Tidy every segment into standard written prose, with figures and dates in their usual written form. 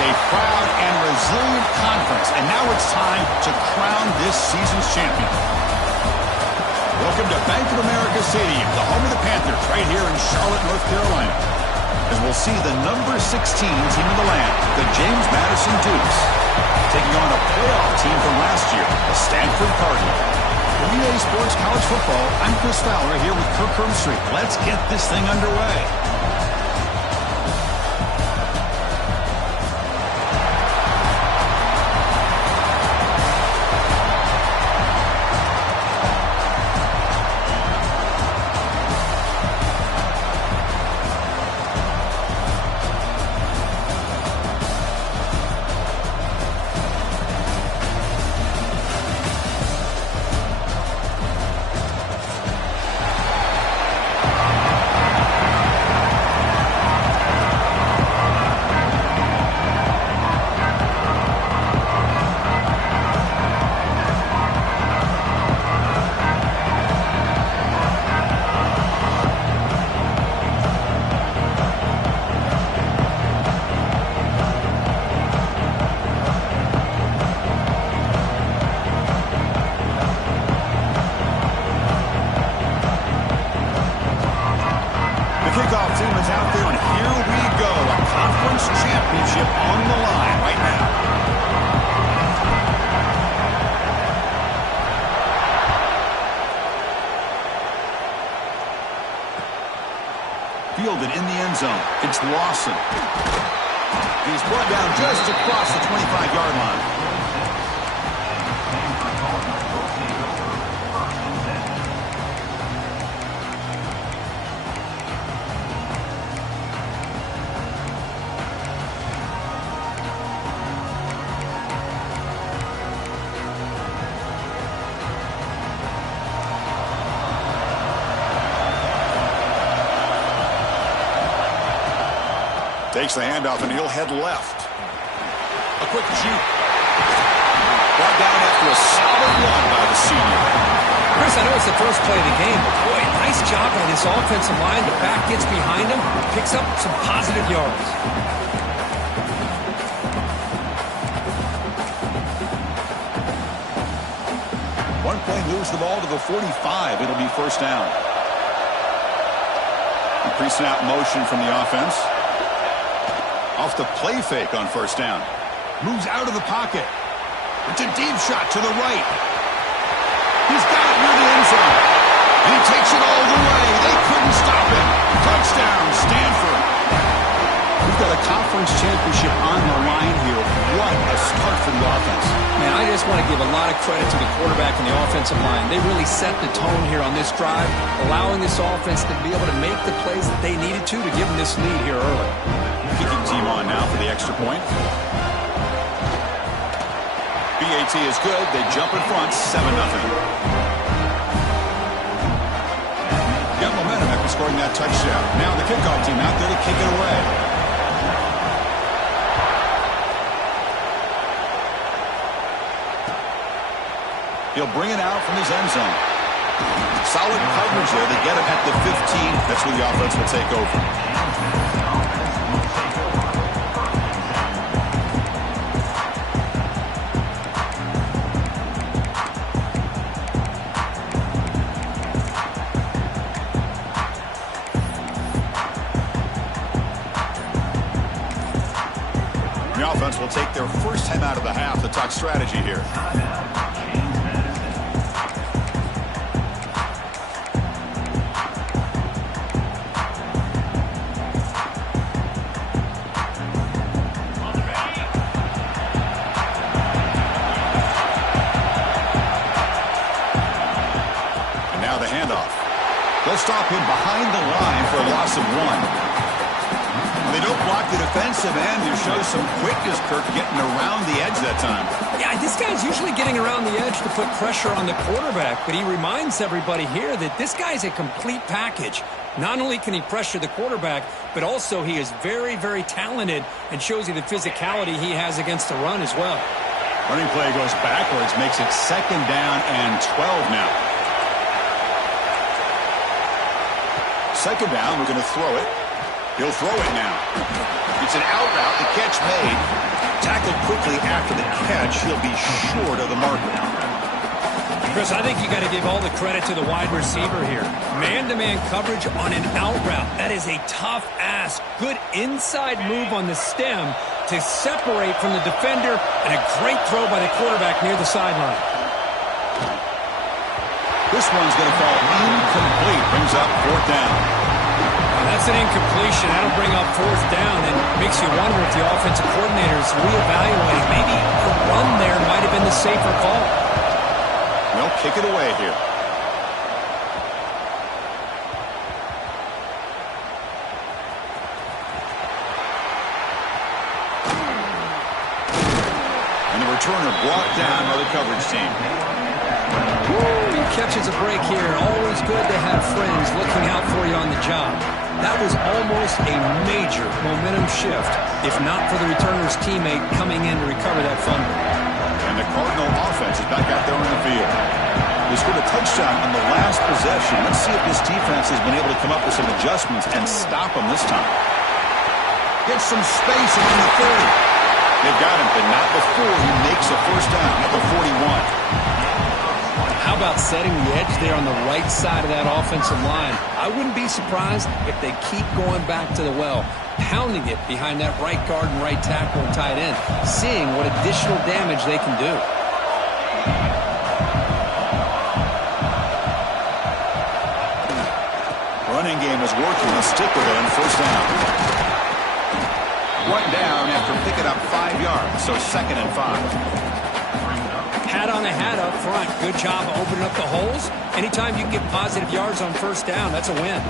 A proud and resilient conference, and now it's time to crown this season's champion. Welcome to Bank of America Stadium, the home of the Panthers, right here in Charlotte, North Carolina, as we'll see the number 16 team of the land, the James Madison Dukes, taking on a playoff team from last year, the Stanford Cardinal. For EA Sports College Football, I'm Chris Fowler here with Kirk Herbstreit. Let's get this thing underway. Kickoff team is out there, and here we go. A conference championship on the line right now. Fielded in the end zone. It's Lawson. He's brought down just across the 25-yard line. Takes the handoff, and he'll head left. A quick juke. Brought down after a solid run by the senior. Chris, I know it's the first play of the game, but boy, nice job by this offensive line. The back gets behind him, picks up some positive yards. One play moves the ball to the 45. It'll be first down. Pre-snap motion from the offense. Off the play fake on first down. Moves out of the pocket. It's a deep shot to the right. He's got it near the end zone. And he takes it all the way. They couldn't stop him. Touchdown, Stanford. We've got a conference championship on the line here. What a start for the offense. Man, I just want to give a lot of credit to the quarterback and the offensive line. They really set the tone here on this drive, allowing this offense to be able to make the plays that they needed to give them this lead here early. Kicking team on now for the extra point. BAT is good. They jump in front, 7-0. Got momentum after scoring that touchdown. Now the kickoff team out there to kick it away. He'll bring it out from his end zone. Solid coverage there. They get him at the 15. That's where the offense will take over. offense will take their first time out of the half to talk strategy here. And now the handoff. They'll stop him behind the line for a loss of 1. They don't block the defensive end. It shows some quickness, Kirk, getting around the edge that time. Yeah, this guy's usually getting around the edge to put pressure on the quarterback, but he reminds everybody here that this guy's a complete package. Not only can he pressure the quarterback, but also he is very, very talented and shows you the physicality he has against the run as well. Running play goes backwards, makes it 2nd down and 12 now. 2nd down, we're going to throw it. He'll throw it now. It's an out route. The catch made. Tackled quickly after the catch. He'll be short of the marker. Chris, I think you got to give all the credit to the wide receiver here. Man-to-man coverage on an out route. That is a tough ask. Good inside move on the stem to separate from the defender, and a great throw by the quarterback near the sideline. This one's going to fall incomplete. Brings up 4th down. That's an incompletion. That'll bring up 4th down and makes you wonder if the offensive coordinator is reevaluating. Maybe a run there might have been the safer call. Well, kick it away here. And the returner brought down by the coverage team. Woo, he catches a break here. Always good to have friends looking out for you on the job. That was almost a major momentum shift, if not for the returner's teammate coming in to recover that fumble. And the Cardinal offense is back out there on the field. They scored a touchdown on the last possession. Let's see if this defense has been able to come up with some adjustments and stop them this time. Get some space around the 30. They've got him, but not before he makes a 1st down at the 41. How about setting the edge there on the right side of that offensive line? I wouldn't be surprised if they keep going back to the well, pounding it behind that right guard and right tackle and tight end, seeing what additional damage they can do. Running game is working. Let's stick with it on 1st down. 1 down after picking up 5 yards, so 2nd and 5. Hat on a hat up front. Good job of opening up the holes. Anytime you can get positive yards on 1st down, that's a win.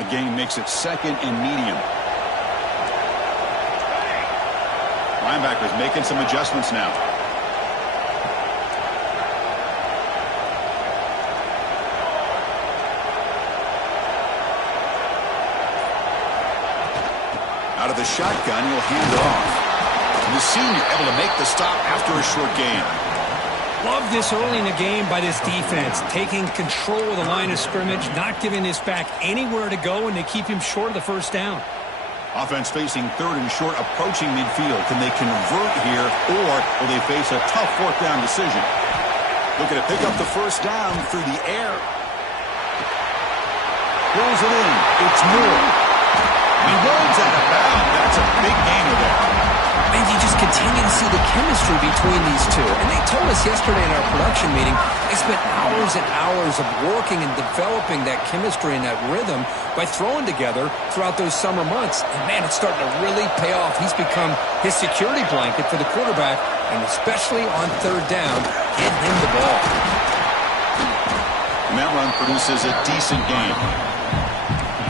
A gain makes it 2nd and medium. Linebackers making some adjustments now. Out of the shotgun, he'll hand it off. And the senior able to make the stop after a short gain. Love this early in the game by this defense, taking control of the line of scrimmage, not giving this back anywhere to go, and they keep him short of the 1st down. Offense facing 3rd and short, approaching midfield. Can they convert here, or will they face a tough 4th down decision? Looking to pick up the 1st down through the air. Pulls it in. It's Moore. He rolls out of bounds. That's a big gainer there. And you just continue to see the chemistry between these two. And they told us yesterday in our production meeting, they spent hours and hours of working and developing that chemistry and that rhythm by throwing together throughout those summer months. And, man, it's starting to really pay off. He's become his security blanket for the quarterback, and especially on 3rd down, get him the ball. And that run produces a decent gain.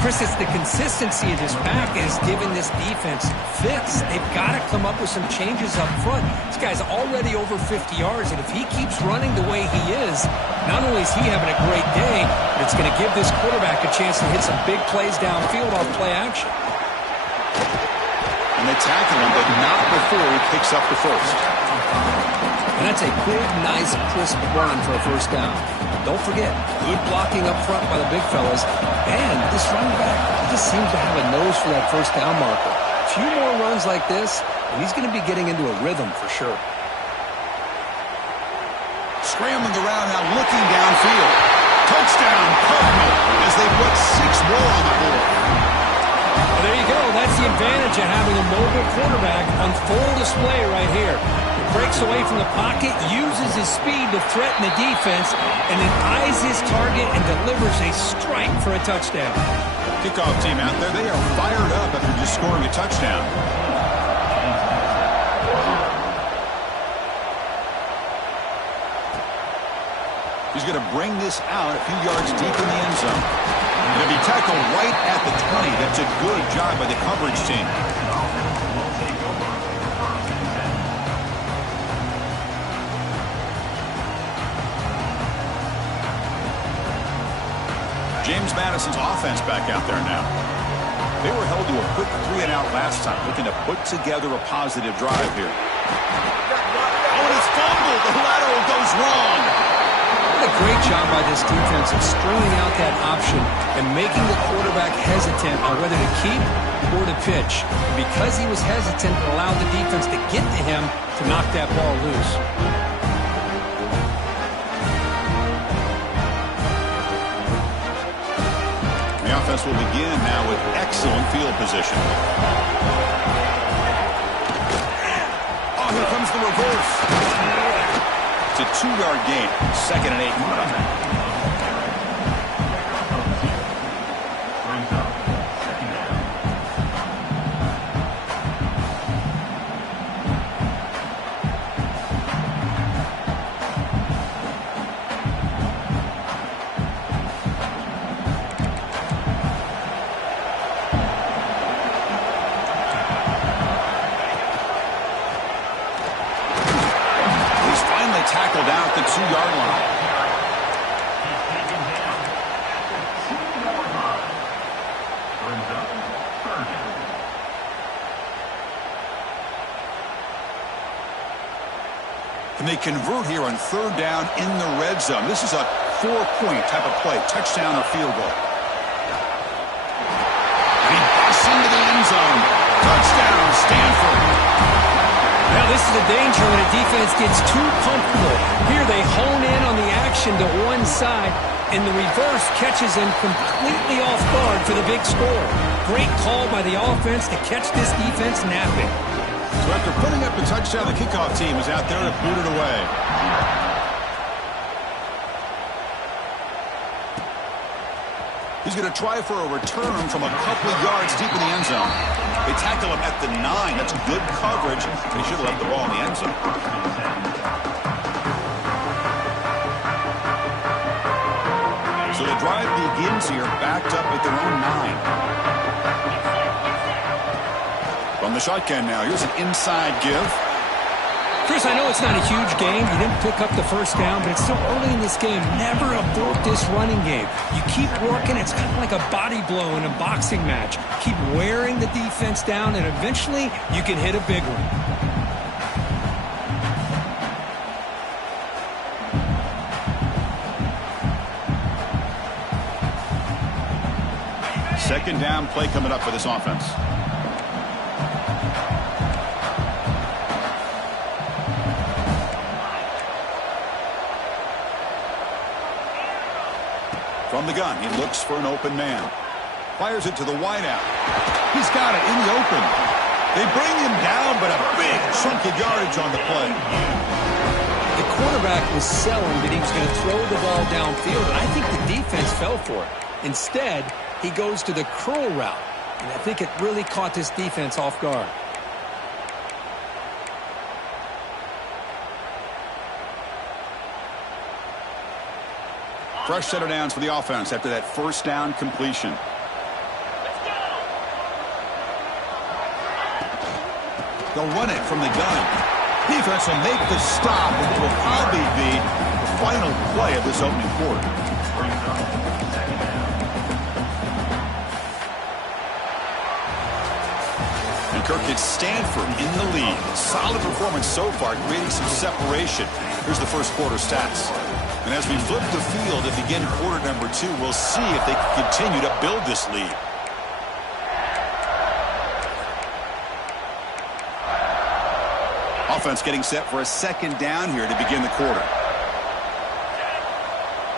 Chris, it's the consistency of this pack is giving this defense fits. They've got to come up with some changes up front. This guy's already over 50 yards, and if he keeps running the way he is, not only is he having a great day, but it's going to give this quarterback a chance to hit some big plays downfield off play action. And they tackle him, but not before he picks up the 1st. And that's a good, nice, crisp run for a 1st down. Don't forget, good blocking up front by the big fellas. And this running back, he just seems to have a nose for that 1st down marker. A few more runs like this, and he's going to be getting into a rhythm for sure. Scrambling around now, looking downfield. Touchdown, Cardinal. As advantage of having a mobile quarterback on full display right here. He breaks away from the pocket, uses his speed to threaten the defense, and then eyes his target and delivers a strike for a touchdown. Kickoff team out there, they are fired up after just scoring a touchdown. He's going to bring this out a few yards deep in the end zone. Going to be tackled right at the 20. That's a good job by the coverage team. James Madison's offense back out there now. They were held to a quick 3-and-out last time, looking to put together a positive drive here. Oh, and it's fumbled. The lateral goes wrong. What a great job by this defense of stringing out that option and making the quarterback hesitant on whether to keep or to pitch. And because he was hesitant, it allowed the defense to get to him to knock that ball loose. The offense will begin now with excellent field position. Oh, here comes the reverse. It's a 2-yard gain. 2nd and 8. Tackled out at the 2-yard line. Can they convert here on 3rd down in the red zone? This is a 4-point type of play, touchdown or field goal. He busts into the end zone. Touchdown, Stanford. Now this is the danger when a defense gets too comfortable. Here they hone in on the action to one side, and the reverse catches them completely off guard for the big score. Great call by the offense to catch this defense napping. So after putting up the touchdown, the kickoff team is out there to boot it away. He's going to try for a return from a couple of yards deep in the end zone. They tackle him at the 9. That's good coverage. They should have left the ball in the end zone. So the drive begins here backed up at their own 9. From the shotgun now, here's an inside give. Chris, I know it's not a huge game. You didn't pick up the first down, but it's still early in this game. Never abort this running game. You keep working. It's kind of like a body blow in a boxing match. Keep wearing the defense down, and eventually you can hit a big one. Second down play coming up for this offense. From the gun, he looks for an open man. Fires it to the wideout. He's got it in the open. They bring him down, but a big chunk of yardage on the play. The quarterback was selling that he was going to throw the ball downfield, and I think the defense fell for it. Instead, he goes to the curl route, and I think it really caught this defense off guard. Fresh set of downs for the offense after that first down completion. They'll run it from the gun. Defense will make the stop, and it will probably be the final play of this opening quarter. And Kirk gets Stanford in the lead. Solid performance so far, creating some separation. Here's the first quarter stats. And as we flip the field and begin quarter number 2, we'll see if they can continue to build this lead. Offense getting set for a second down here to begin the quarter.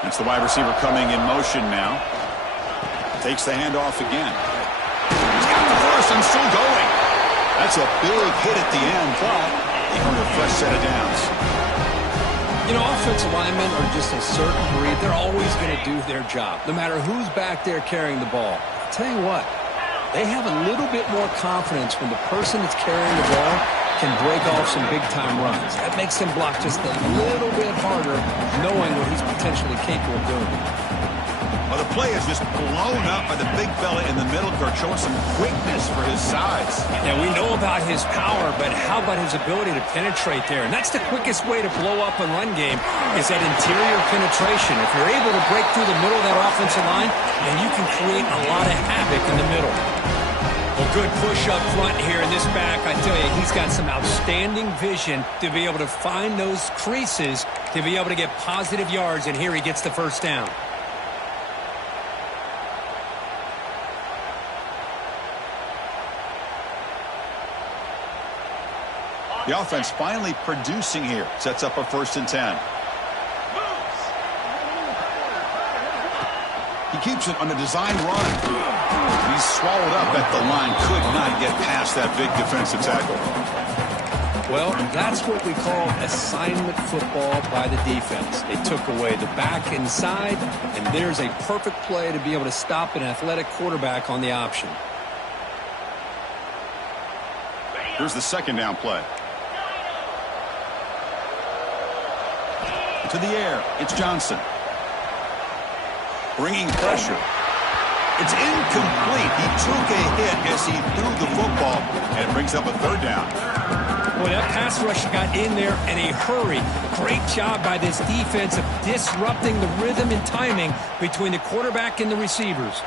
That's the wide receiver coming in motion now. Takes the handoff again. He's got the first this one still going. That's a big hit at the end, but they earn a fresh set of downs. You know, offensive linemen are just a certain breed. They're always going to do their job, no matter who's back there carrying the ball. I'll tell you what, they have a little bit more confidence when the person that's carrying the ball can break off some big-time runs. That makes them block just a little bit harder, knowing what he's potentially capable of doing. Well, the play is just blown up by the big fella in the middle, Kirk, showing some quickness for his size. Yeah, we know about his power, but how about his ability to penetrate there? And that's the quickest way to blow up a run game is that interior penetration. If you're able to break through the middle of that offensive line, then you can create a lot of havoc in the middle. Well, good push up front here in this back. I tell you, he's got some outstanding vision to be able to find those creases, to be able to get positive yards, and here he gets the first down. The offense finally producing here. Sets up a 1st and 10. He keeps it on a design run. He's swallowed up at the line. Could not get past that big defensive tackle. Well, that's what we call assignment football by the defense. They took away the back inside, and there's a perfect play to be able to stop an athletic quarterback on the option. Here's the 2nd down play. To the air, it's Johnson. Bringing pressure. It's incomplete. He took a hit as he threw the football, and it brings up a 3rd down. Well, that pass rush got in there in a hurry. Great job by this defense of disrupting the rhythm and timing between the quarterback and the receivers.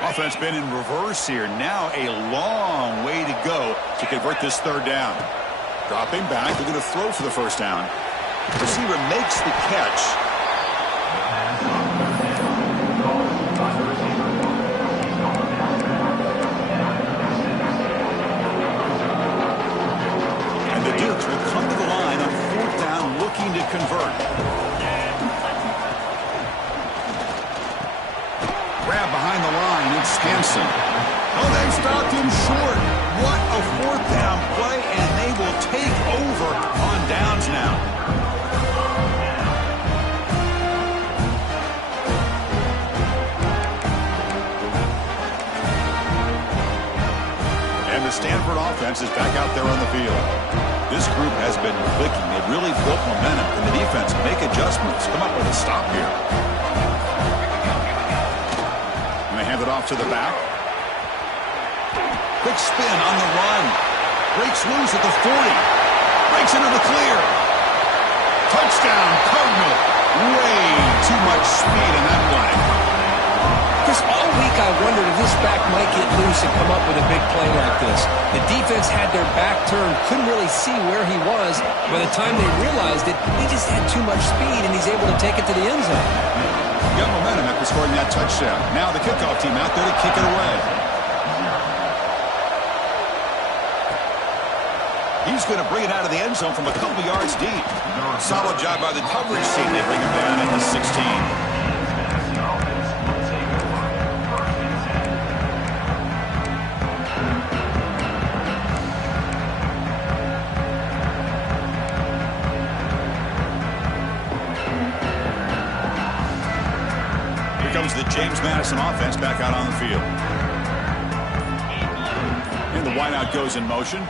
Offense been in reverse here. Now a long way to go to convert this 3rd down. Dropping back. They're going to throw for the 1st down. Receiver makes the catch. And the Dukes will come to the line on 4th down looking to convert. Grab behind the line, it's Hansen. Oh, they stopped him short. What a 4th down play, and they will take over on downs now. And the Stanford offense is back out there on the field. This group has been clicking. They've really built momentum, and the defense make adjustments. Come up with a stop here. Hand it off to the back. Quick spin on the run. Breaks loose at the 40. Breaks into the clear. Touchdown, Cardinal. Way too much speed in that play. Chris, all week I wondered if this back might get loose and come up with a big play like this. The defense had their back turned, couldn't really see where he was. By the time they realized it, he just had too much speed, and he's able to take it to the end zone. Got momentum after scoring that touchdown. Now the kickoff team out there to kick it away. He's going to bring it out of the end zone from a couple yards deep. Solid job by the coverage team. They bring him down at the 16. Comes the James Madison offense back out on the field. And the wideout goes in motion.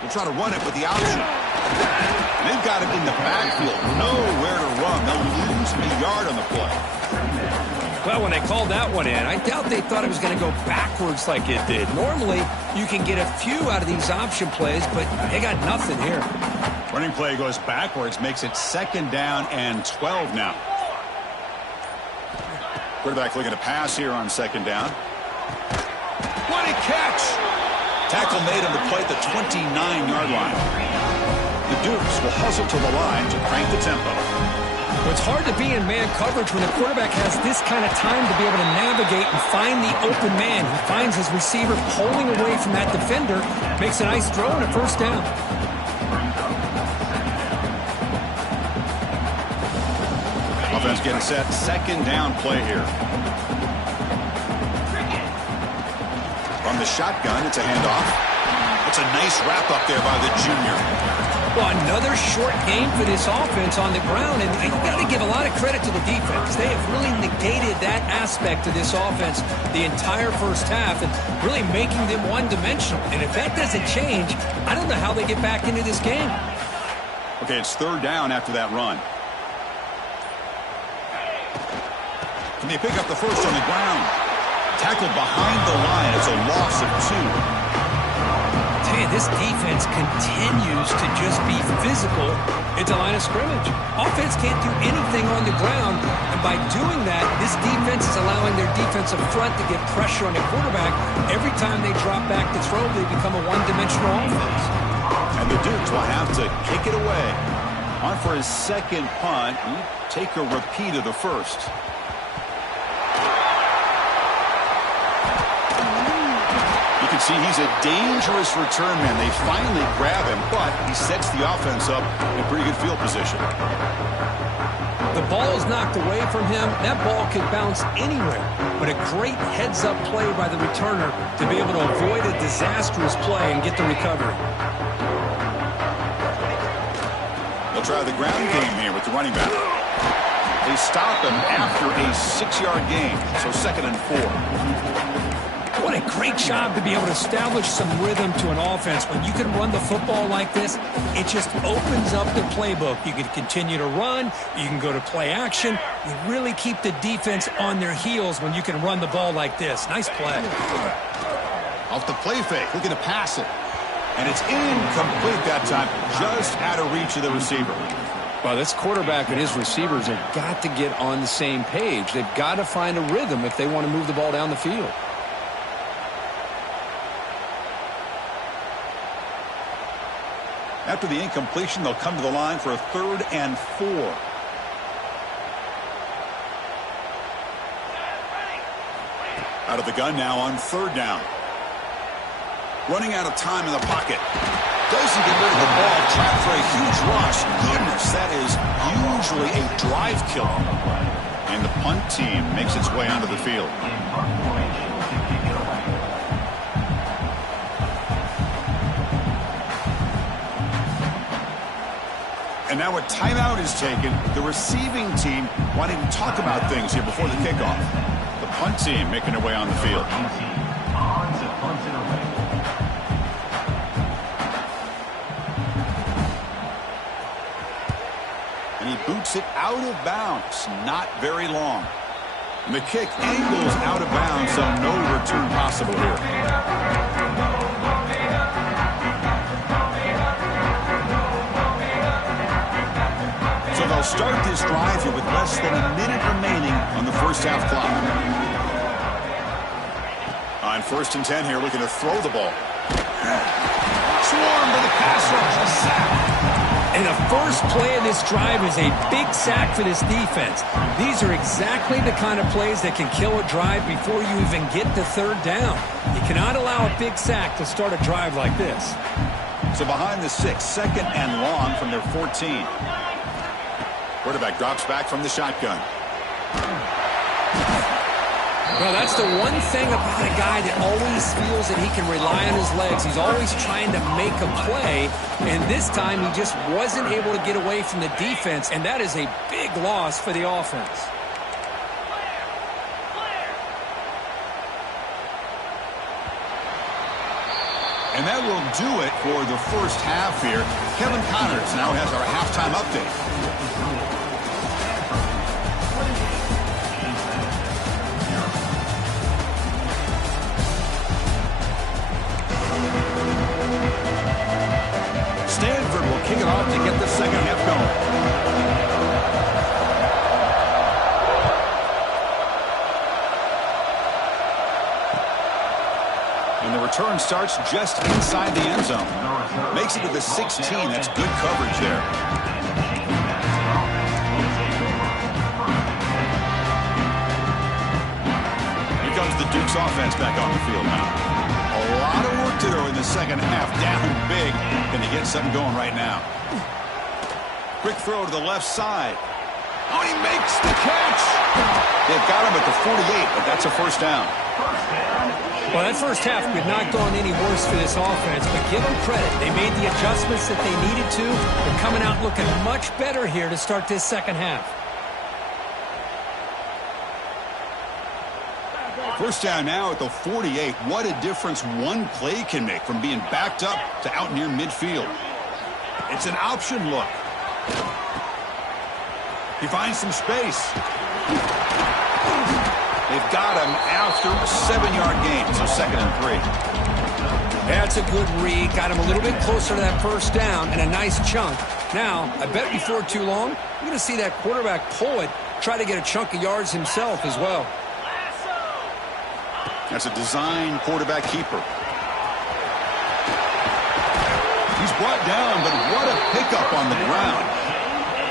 We'll try to run it with the option. And they've got it in the backfield. Nowhere to run. They'll lose a yard on the play. Well, when they called that one in, I doubt they thought it was going to go backwards like it did. Normally, you can get a few out of these option plays, but they got nothing here. Running play goes backwards, makes it 2nd down and 12 now. Quarterback looking to pass here on 2nd down. What a catch! Tackle made on the play at the 29-yard line. The Dukes will hustle to the line to crank the tempo. Well, it's hard to be in man coverage when the quarterback has this kind of time to be able to navigate and find the open man. He finds his receiver pulling away from that defender, makes a nice throw and a 1st down. offense getting set. Second down play here. From the shotgun, it's a handoff. It's a nice wrap up there by the junior. Well, another short game for this offense on the ground, and you got to give a lot of credit to the defense. They have really negated that aspect of this offense the entire first half and really making them one-dimensional. And if that doesn't change, I don't know how they get back into this game. Okay, it's third down after that run. Can they pick up the first on the ground? Tackled behind the line. It's a loss of 2. This defense continues to just be physical at the line of scrimmage. Offense can't do anything on the ground, and by doing that, this defense is allowing their defensive front to get pressure on the quarterback. Every time they drop back to throw, they become a one-dimensional offense. And the Dukes will have to kick it away. On for his second punt. Take a repeat of the first. You can see he's a dangerous return man. They finally grab him, but he sets the offense up in a pretty good field position. The ball is knocked away from him. That ball could bounce anywhere, but a great heads-up play by the returner to be able to avoid a disastrous play and get the recovery. They'll try the ground game here with the running back. They stop him after a 6-yard gain, so 2nd and 4. What a great job to be able to establish some rhythm to an offense. When you can run the football like this, it just opens up the playbook. You can continue to run. You can go to play action. You really keep the defense on their heels when you can run the ball like this. Nice play. Off the play fake, looking to pass it. And it's incomplete that time, just out of reach of the receiver. Well, this quarterback and his receivers have got to get on the same page. They've got to find a rhythm if they want to move the ball down the field. After the incompletion, they'll come to the line for a 3rd and 4. Out of the gun now on 3rd down. Running out of time in the pocket. Doesn't get rid of the ball. Trapped for a huge rush. Goodness, that is usually a drive killer. And the punt team makes its way onto the field. And now a timeout is taken. The receiving team wanting to talk about things here before the kickoff. The punt team making their way on the field. And he boots it out of bounds. Not very long. And the kick angles out of bounds, so no return possible here. So they'll start this drive here with less than a minute remaining on the first half clock. On 1st and 10 here, looking to throw the ball. Swarm to the pass rush, a sack. And the first play of this drive is a big sack for this defense. These are exactly the kind of plays that can kill a drive before you even get to 3rd down. You cannot allow a big sack to start a drive like this. So behind the 6, 2nd and long from their 14. Quarterback drops back from the shotgun. Well, that's the one thing about a guy that always feels that he can rely on his legs. He's always trying to make a play, and this time he just wasn't able to get away from the defense, and that is a big loss for the offense. And that will do it for the first half here. Kevin Connors now has our halftime update. Stanford will kick it off to get the second half going. And the return starts just inside the end zone. Makes it to the 16. That's good coverage there. Here comes the Dukes offense back on the field now. A lot of work to do in the second half. Down big. Can they get something going right now? Quick throw to the left side. Oh, he makes the catch. They've got him at the 48, but that's a first down. Well, that first half could not gone any worse for this offense, but give them credit. They made the adjustments that they needed to. They're coming out looking much better here to start this second half. First down now at the 48. What a difference one play can make from being backed up to out near midfield. It's an option look. He finds some space. They've got him after a 7-yard gain, so 2nd and 3. That's a good read. Got him a little bit closer to that first down and a nice chunk. Now, I bet before too long, you're going to see that quarterback pull it, try to get a chunk of yards himself as well. That's a design quarterback keeper. He's brought down, but what a pickup on the ground.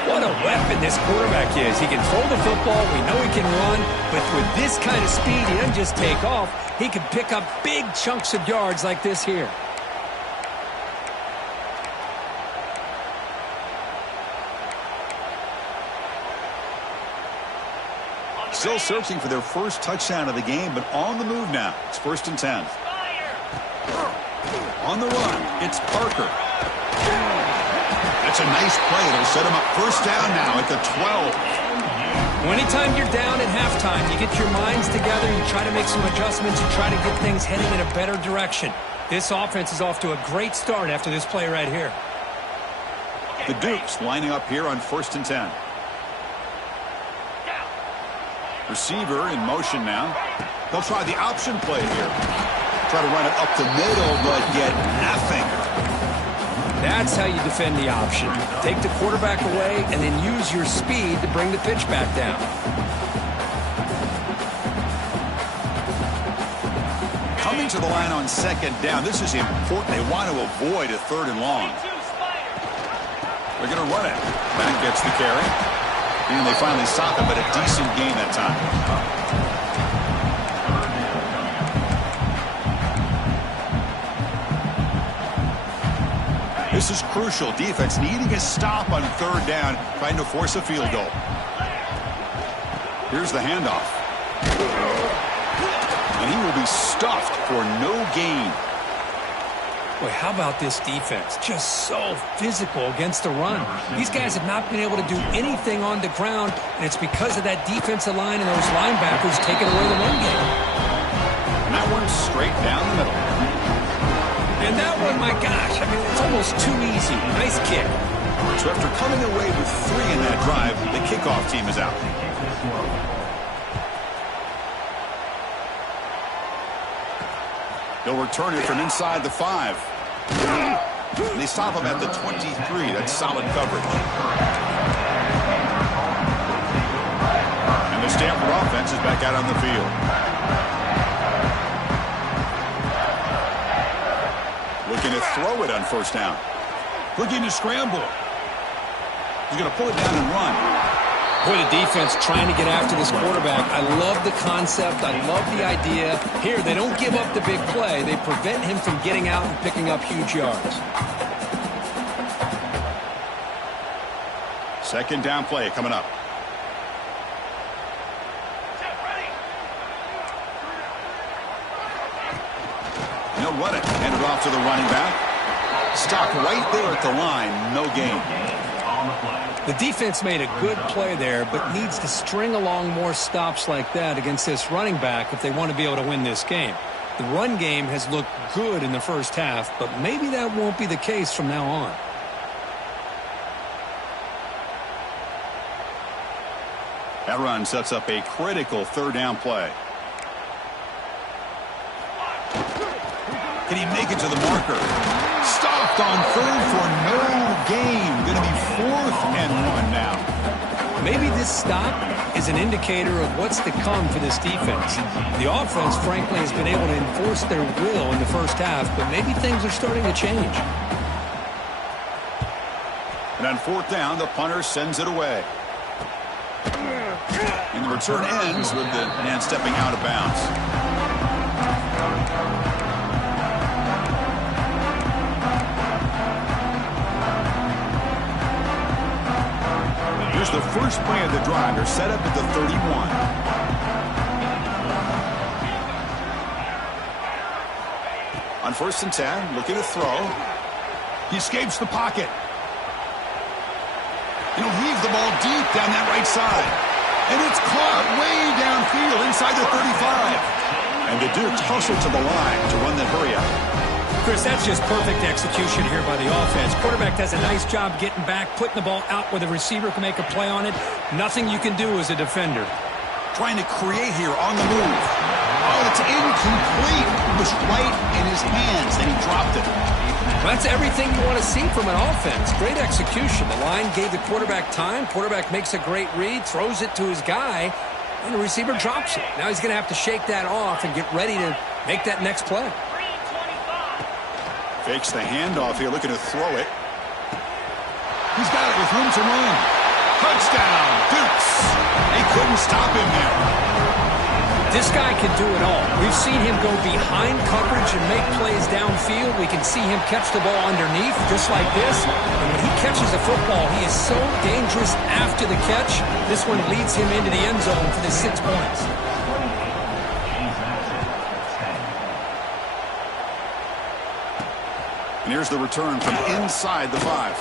What a weapon this quarterback is. He can throw the football. We know he can run. But with this kind of speed, he doesn't just take off. He can pick up big chunks of yards like this here. Still searching for their first touchdown of the game, but on the move now. It's 1st and 10. On the run, it's Parker. That's a nice play. It'll set him up first down now at the 12. Anytime you're down at halftime, you get your minds together, you try to make some adjustments, you try to get things heading in a better direction. This offense is off to a great start after this play right here. The Dukes lining up here on 1st and 10. Receiver in motion now. They'll try the option play here. Try to run it up the middle, but get nothing. That's how you defend the option. Take the quarterback away and then use your speed to bring the pitch back down. Coming to the line on 2nd down. This is important. They want to avoid a 3rd and long. They're going to run it. Back gets the carry. And they finally stop him, but a decent gain that time. This is crucial. Defense needing a stop on 3rd down, trying to force a field goal. Here's the handoff. And he will be stuffed for no gain. Boy, how about this defense? Just so physical against the run. These guys have not been able to do anything on the ground, and it's because of that defensive line and those linebackers taking away the run game. And that one straight down the middle. And that one, my gosh, I mean, it's almost too easy. Nice kick. So after coming away with 3 in that drive, the kickoff team is out. They'll return it from inside the 5. They stop him at the 23. That's solid coverage. And the Stanford offense is back out on the field. Looking to throw it on 1st down. Looking to scramble. He's going to pull it down and run. Boy, the defense trying to get after this quarterback. I love the concept. I love the idea. Here, they don't give up the big play. They prevent him from getting out and picking up huge yards. 2nd down play coming up. And he'll run it. Hand it off to the running back. Stop right there at the line. No gain. The defense made a good play there, but needs to string along more stops like that against this running back if they want to be able to win this game. The run game has looked good in the first half, but maybe that won't be the case from now on. That run sets up a critical 3rd down play. Can he make it to the marker? Stopped on 3rd for no gain. Going to be 4th and 1 now. Maybe this stop is an indicator of what's to come for this defense. The offense, frankly, has been able to enforce their will in the first half, but maybe things are starting to change. And on 4th down, the punter sends it away. And the return ends with the man stepping out of bounds. Here's Here's the first play of the drive. They're set up at the 31. On 1st and 10, looking to throw. He escapes the pocket. He'll heave the ball deep down that right side. And it's caught way downfield inside the 35. And the Dukes hustle to the line to run that hurry up. Chris, that's just perfect execution here by the offense. Quarterback does a nice job getting back, putting the ball out where the receiver can make a play on it. Nothing you can do as a defender. Trying to create here on the move. Oh, it's incomplete. It was right in his hands, and he dropped it. That's everything you want to see from an offense. Great execution. The line gave the quarterback time. Quarterback makes a great read, throws it to his guy, and the receiver drops it. Now he's going to have to shake that off and get ready to make that next play. Fakes the handoff here, looking to throw it. He's got it with room to run. Touchdown, Dukes. They couldn't stop him there. This guy can do it all. We've seen him go behind coverage and make plays downfield. We can see him catch the ball underneath just like this. And when he catches the football, he is so dangerous after the catch. This one leads him into the end zone for the 6 points. And here's the return from inside the 5.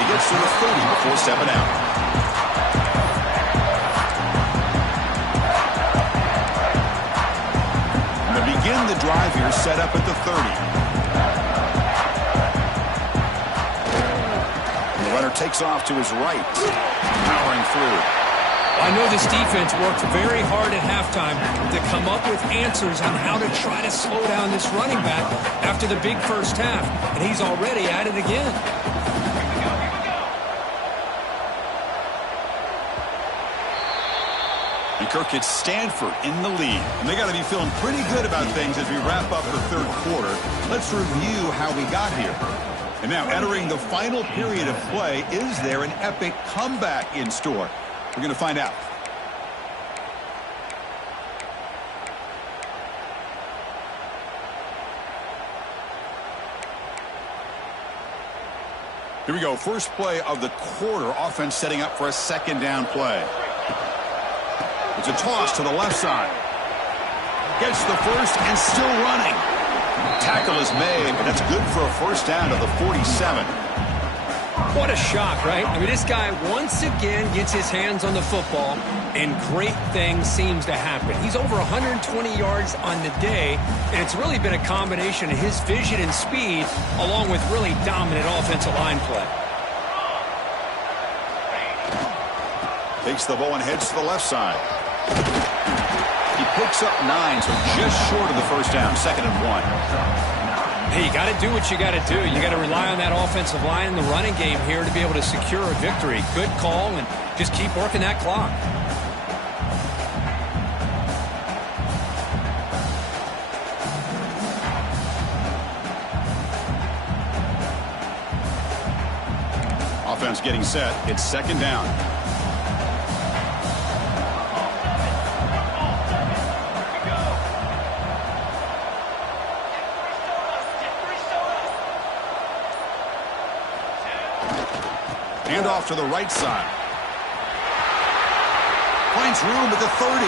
He gets to the 30 before stepping out. Begin the drive here, set up at the 30. The runner takes off to his right, powering through. I know this defense worked very hard at halftime to come up with answers on how to try to slow down this running back after the big first half, and he's already at it again. And Kirk, it's Stanford in the lead. And they got to be feeling pretty good about things as we wrap up the third quarter. Let's review how we got here. And now entering the final period of play, is there an epic comeback in store? We're going to find out. Here we go. First play of the quarter. Offense setting up for a 2nd down play. It's a toss to the left side. Gets the first and still running. Tackle is made, but that's good for a 1st down to the 47. What a shock, right? I mean, this guy once again gets his hands on the football, and great things seems to happen. He's over 120 yards on the day, and it's really been a combination of his vision and speed along with really dominant offensive line play. Takes the ball and heads to the left side. He picks up 9, so just short of the 1st down, 2nd and 1. Hey, you got to do what you got to do. You got to rely on that offensive line in the running game here to be able to secure a victory. Good call, and just keep working that clock. Offense getting set. It's 2nd down. Hand off to the right side. Finds room at the 30.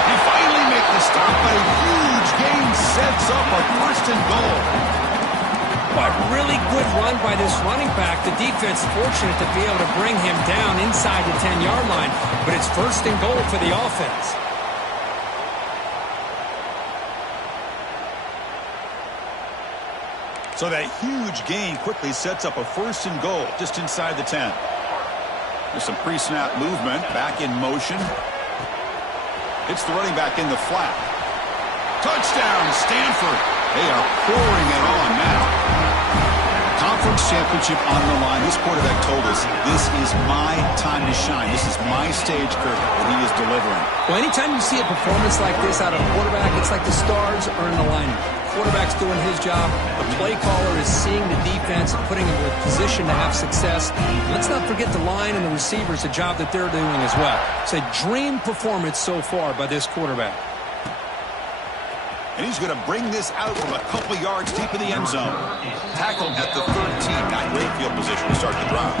He finally makes the stop, but a huge gain sets up a 1st and goal. A really good run by this running back. The defense fortunate to be able to bring him down inside the 10-yard line, but it's 1st and goal for the offense. So that huge gain quickly sets up a 1st and goal just inside the 10. There's some pre-snap movement, back in motion. It's the running back in the flat. Touchdown, Stanford. They are pouring it on now. Conference championship on the line. This quarterback told us, this is my time to shine. This is my stage, Kirk, and he is delivering. Well, anytime you see a performance like this out of a quarterback, it's like the stars are in alignment. Quarterback's doing his job. The play caller is seeing the defense and putting him in a position to have success. Let's not forget the line and the receivers, the job that they're doing as well. It's a dream performance so far by this quarterback. And he's going to bring this out from a couple yards deep in the end zone. Tackled at the 13. Not great field position to start the drive.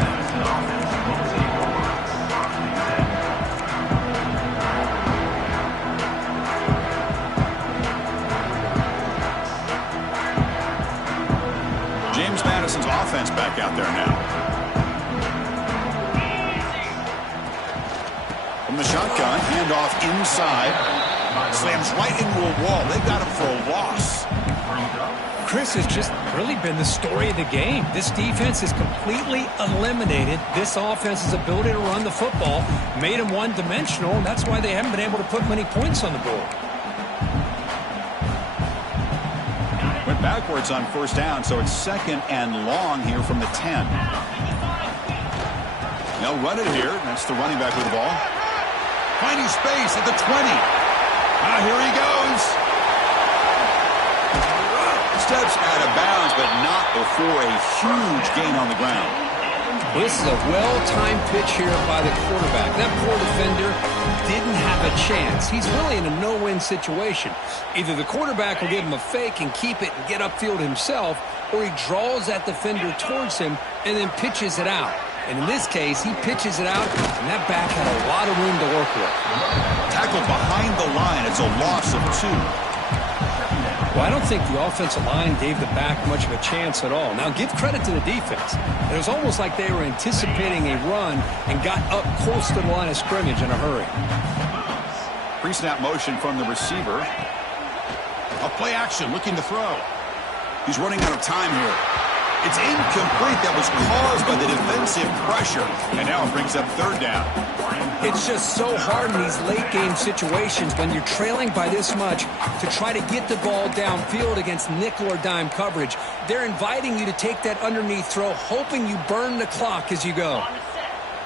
James Madison's offense back out there now. From the shotgun, handoff inside. Slams right into a wall. They got him for a loss. Chris, has just really been the story of the game. This defense has completely eliminated this offense's ability to run the football, made them one-dimensional, and that's why they haven't been able to put many points on the board. Went backwards on first down, so it's 2nd and long here from the 10. They'll run it here. That's the running back with the ball. Finding space at the 20. Here he goes. Steps out of bounds, but not before a huge gain on the ground. This is a well-timed pitch here by the quarterback. That poor defender didn't have a chance. He's really in a no-win situation. Either the quarterback will give him a fake and keep it and get upfield himself, or he draws that defender towards him and then pitches it out. And in this case, he pitches it out, and that back had a lot of room to work with. Tackled behind the line. It's a loss of 2. Well, I don't think the offensive line gave the back much of a chance at all. Now, give credit to the defense. It was almost like they were anticipating a run and got up close to the line of scrimmage in a hurry. Pre-snap motion from the receiver. A play action, looking to throw. He's running out of time here. It's incomplete. That was caused by the defensive pressure. And now it brings up 3rd down. It's just so hard in these late-game situations when you're trailing by this much to try to get the ball downfield against nickel or dime coverage. They're inviting you to take that underneath throw, hoping you burn the clock as you go.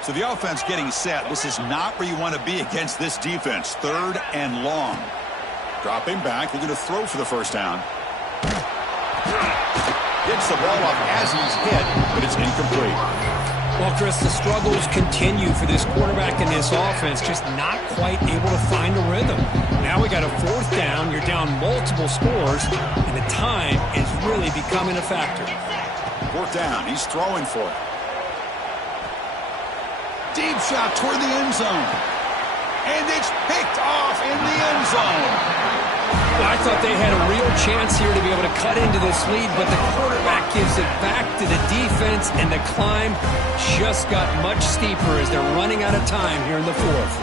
So the offense getting set. This is not where you want to be against this defense. 3rd and long. Dropping back, looking to throw for the first down. Gets the ball off as he's hit, but it's incomplete. Well, Chris, the struggles continue for this quarterback in this offense, just not quite able to find a rhythm. Now we got a 4th down. You're down multiple scores, and the time is really becoming a factor. 4th down. He's throwing for it. Deep shot toward the end zone. And it's picked off in the end zone. Well, I thought they had a real chance here to be able to cut into this lead, but the quarterback gives it back to the defense, and the climb just got much steeper as they're running out of time here in the 4th.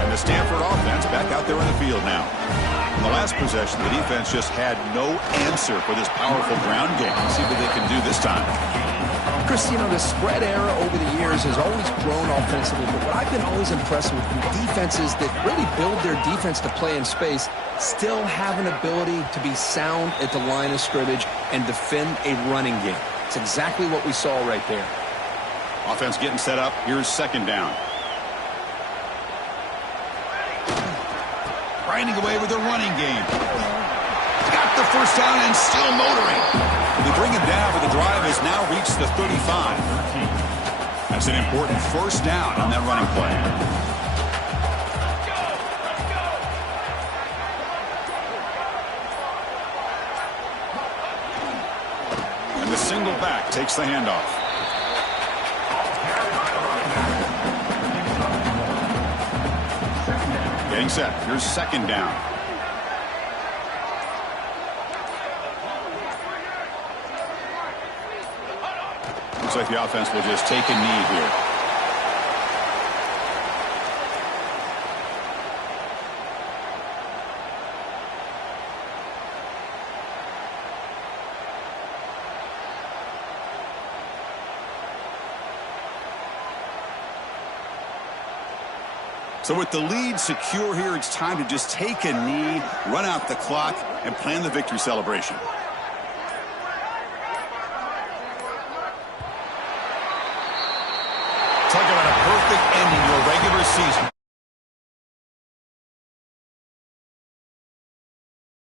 And the Stanford offense back out there in the field now. In the last possession, the defense just had no answer for this powerful ground game. Let's see what they can do this time. Chris, you know, the spread era over the years has always grown offensively, but what I've been always impressed with defenses that really build their defense to play in space still have an ability to be sound at the line of scrimmage and defend a running game. It's exactly what we saw right there. Offense getting set up. Here's 2nd down. Grinding away with the running game. Got the first down and still motoring. They bring him down, but the drive has now reached the 35. That's an important 1st down on that running play. And the single back takes the handoff. Getting set. Here's 2nd down. Looks like the offense will just take a knee here. So with the lead secure here, it's time to just take a knee, run out the clock, and plan the victory celebration.